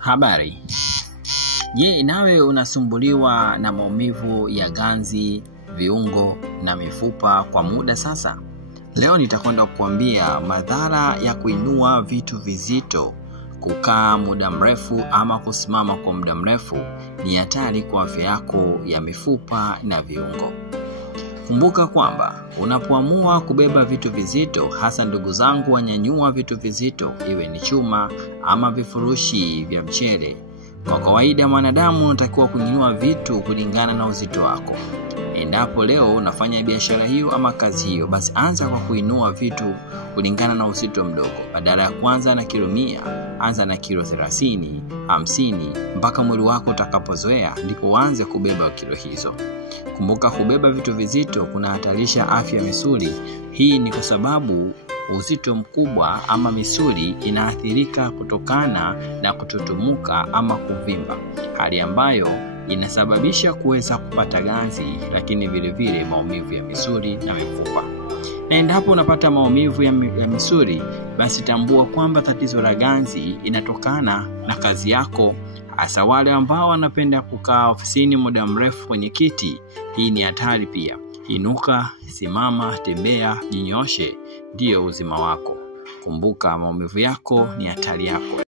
Habari. Je, nawe unasumbuliwa na maumivu ya ganzi, viungo na mifupa kwa muda sasa? Leo nitakwenda kukuambia madhara ya kuinua vitu vizito, kukaa muda mrefu ama kusimama kwa muda mrefu ni hatari kwa afya yako ya mifupa na viungo. Kumbuka kwamba unapoamua kubeba vitu vizito, hasa ndugu zangu wanyanyua vitu vizito, iwe ni chuma ama vifurushi vya mchele. Kwa kawaida mwanadamu unatakiwa kunyanyua vitu kulingana na uzito wako. Endapo leo unafanya biashara hiyo ama kazi hiyo, basi anza kwa kuinua vitu kulingana na uzito mdogo. Badala ya kuanza na kilo 100, anza na kilo 30, 50 mpaka mwili wako utakapozoea, ndipo uanze kubeba kilo hizo. Kumbuka kubeba vitu vizito kunahatarisha afya ya misuli. Hii ni kwa sababu uzito mkubwa ama misuli inaathirika kutokana na kututumuka ama kuvimba, hali ambayo inasababisha kuweza kupata ganzi, lakini vile vile maumivu ya misuli na mifupa. Na endapo unapata maumivu ya misuli, basi tambua kwamba tatizo la ganzi inatokana na kazi yako. Hasa wale ambao wanapenda kukaa ofisini muda mrefu kwenye kiti, hii ni hatari pia. Inuka, simama, tembea, jinyoshe, ndio uzima wako. Kumbuka maumivu yako ni hatari yako.